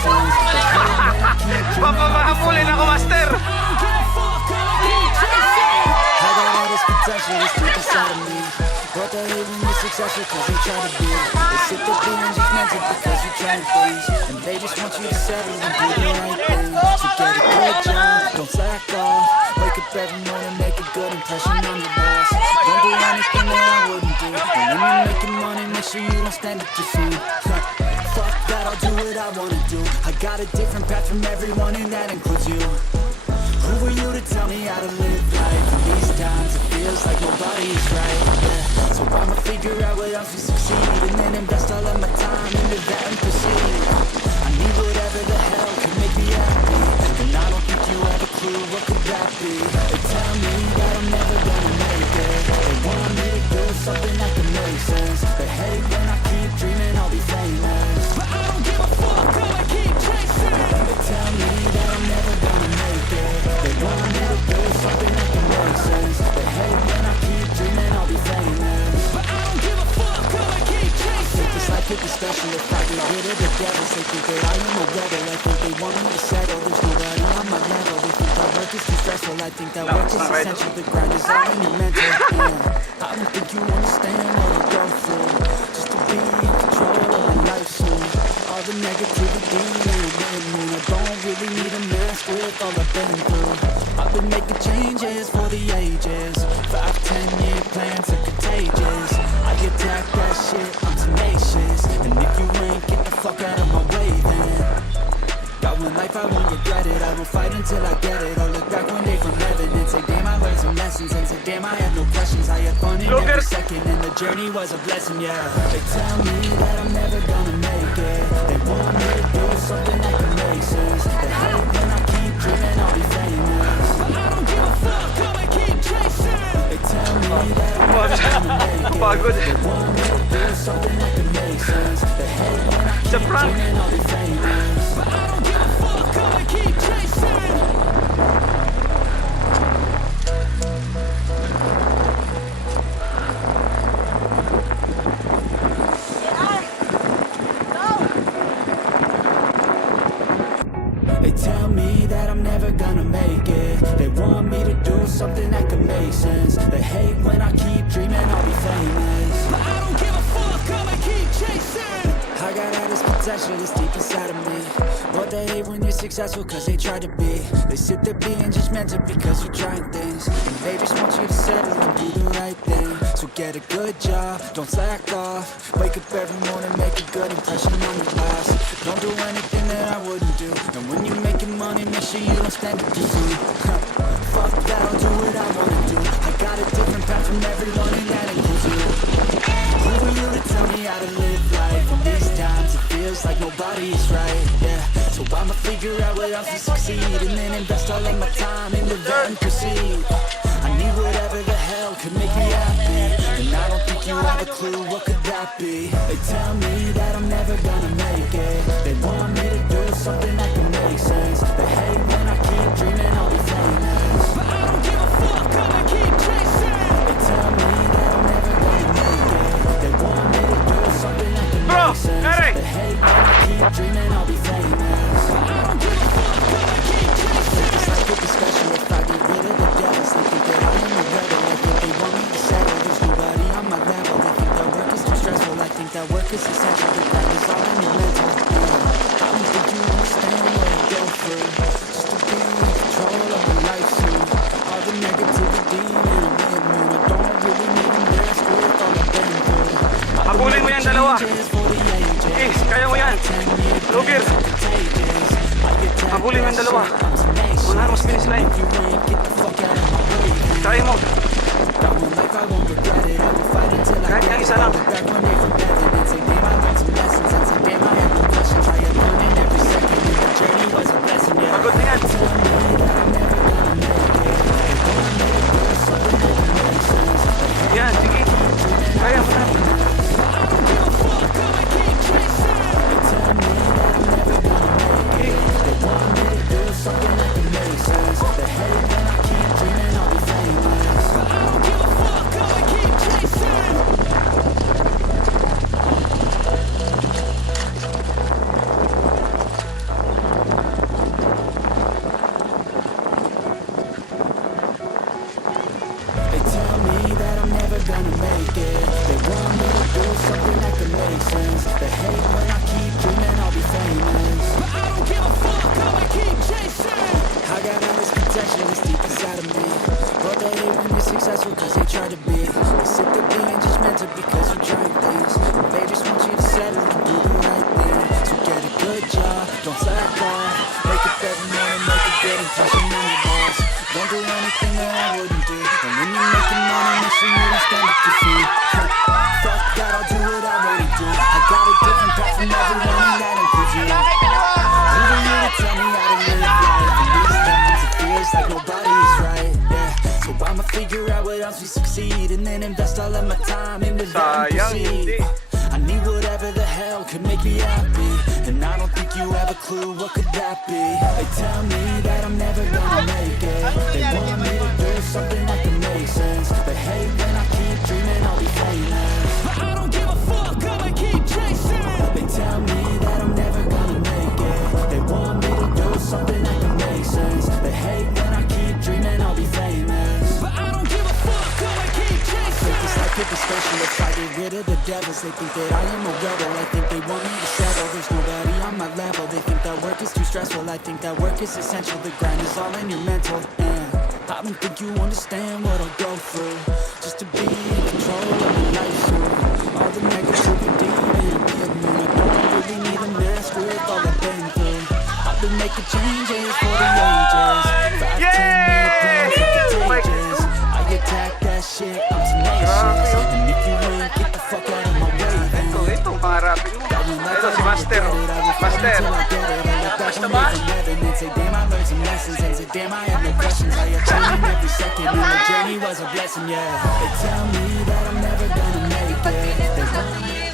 sense. They hate when I keep dreaming I'll be Papahabulin ako, master! I got all this potential, it's deep inside of me. But they hate when you're successful cause they try to be. They sit there being judgmental because you're trying things. And they just want you to settle and do the right thing. So get a good job, don't slack off. Wake up every morning, make a good impression on your boss. Don't do anything that I wouldn't do. And when you're making money, make sure you don't stand at your feet. Fuck that, I'll do what I wanna do. I got a different path from everyone and that includes you. Who are you to tell me how to live life? In these times it feels like nobody's right, yeah. So I'ma figure out what else to succeed, and then invest all of my time into that and proceed. I need whatever the hell can make me happy, and I don't think you have a clue what could that be. They tell me that I'm never gonna make it. They want me to do something that can make sense. They hate when I keep dreaming I'll be famous, but I don't give a fuck, I keep chasing. They tell me that I'm never gonna make it. They want me to do something that can make sense. They hate when I keep dreaming I'll be famous, but I don't give a fuck, I keep chasing. Think this life could be special if I get rid of the devils. They think that I am a rebel, I think they want me to settle. There's nobody on my level. They think that work is too stressful. I think that work is essential. The grind is all in your mental, yeah. I don't think you understand what I go through just to be in control of my life soon. All the negativity and I don't really need a mask with all I've been through. I've been making changes for the ages. 5-10-year plans are contagious. I attack that shit, I'm tenacious. And if you ain't, get the fuck out of my way then. Got one life, I won't regret it. I will fight until I get it. I'll look back one day from heaven and say, damn, I learned some lessons. And say, damn, I had no questions. I had fun in every second, and the journey was a blessing, yeah. They tell me that I'm never gonna make it. They want me to do something that can make sense. They hate when I keep dreaming I'll be famous, but I don't give a fuck, I keep chasing. They tell me that I'm never gonna make it. They want me to do something that can make sense. They hate when I keep dreaming I'll be famous, but I don't give a fuck, I keep chasing. They tell me that I'm never gonna make it. They want me to do something that can make sense. They hate when I keep dreaming I'll be famous, but I don't give a fuck, I keep chasing. I got all this potential, it's deep inside of me. But they hate when you're successful cause they try to be. They sit there being judgmental because you're trying things. And they just want you to settle and do the right thing. So get a good job, don't slack off. Wake up every morning, make a good impression on your boss. Don't do anything that I wouldn't do. And when you're making money, make sure you don't stand at your feet. Fuck that, I'll do what I wanna do. I got a different path from everyone and that includes you. Who are you to tell me how to live life? In these times it feels like nobody's right, yeah. So I'ma figure out what else to succeed, and then invest all of my time into that and proceed. I need whatever the hell could make me happy, and I don't think you have a clue what could that be. They tell me that I'm never gonna make it. They want me to do something that can make sense. They hate when I keep dreaming I'll be famous, but I don't give a fuck, I keep chasing. They tell me that I'm never gonna make it. They want me to do something that can make sense. They hate when I keep dreaming I'll be famous, but I don't give a fuck, I keep chasing. This life could be special if I get rid of the devils. They think that I am a rebel, I think they want me to settle. There's nobody on my level. They think that work is too stressful. I think that work is essential. The grind is all in your mental, yeah. I don't think you understand what I go through just to be in control of my life soon. All the negativity and I don't really need a mask with all I've been through. Habulin mo yan, dalawa. Okay, kaya mo yan. Luger. Habulin mo yan, dalawa. Unahan mo sa finish line. Kaya mo. Kahit yung isa lang. Pagod na yan. Yan, sige. Kaya mo na. trying to make it. They want me to do something that can make sense. They hate when I keep dreaming I'll be famous, but I don't give a fuck, I'ma keep chasing. I got all this potential that's deep inside of me, but they hate when you're successful cause they try to be. They sit there being judgmental because you're trying things, and they just want you to settle and do the right thing. So get a good job, don't slack off, wake up every morning, make a good impression on your boss. Don't do anything that I wouldn't do, and when you're making money, make sure you don't spend it too soon. Fuck that, I'll do what I really do. I got a different path from everyone, and that includes you. Who are you to tell me how to live life? In these times, it feels like nobody is right, yeah. So I'ma figure out what else we succeed, and then invest all of my time into that and proceed. I need whatever the hell could make me happy, and I don't think you have a clue what could that be. They tell me that I'm never gonna make it. They want me to do something that can make sense. They hate when I keep dreaming I'll be famous, but I don't give a fuck, I'ma keep chasing. They tell me that I'm never gonna make it. They want me to do something that can make sense. They hate when I keep dreaming I'll be famous, but I don't give a fuck, I'ma keep chasing. This life could be special if I get rid of the devils. They think that I am a rebel, I think they want me to settle. There's nobody on my level. They think that work is too stressful, I think that work is essential. The grind is all in your mental, and I don't think you understand what I'll go through just to be in control of my life soon. All the negativity and the immune, I don't really need a mask with all I've been through. I've been making changes for the ages. 5, 10 year plans are contagious. I attack that shit, I'm tenacious. And if you ain't, get the fuck out of my way then. Ito, pangarapin mo. Ito si Master. Master. Basta ba? And say damn I learned some lessons, and say damn I have no questions. I have changed every second, and the journey was a blessing, yeah. They tell me that I'm never gonna make it. They want me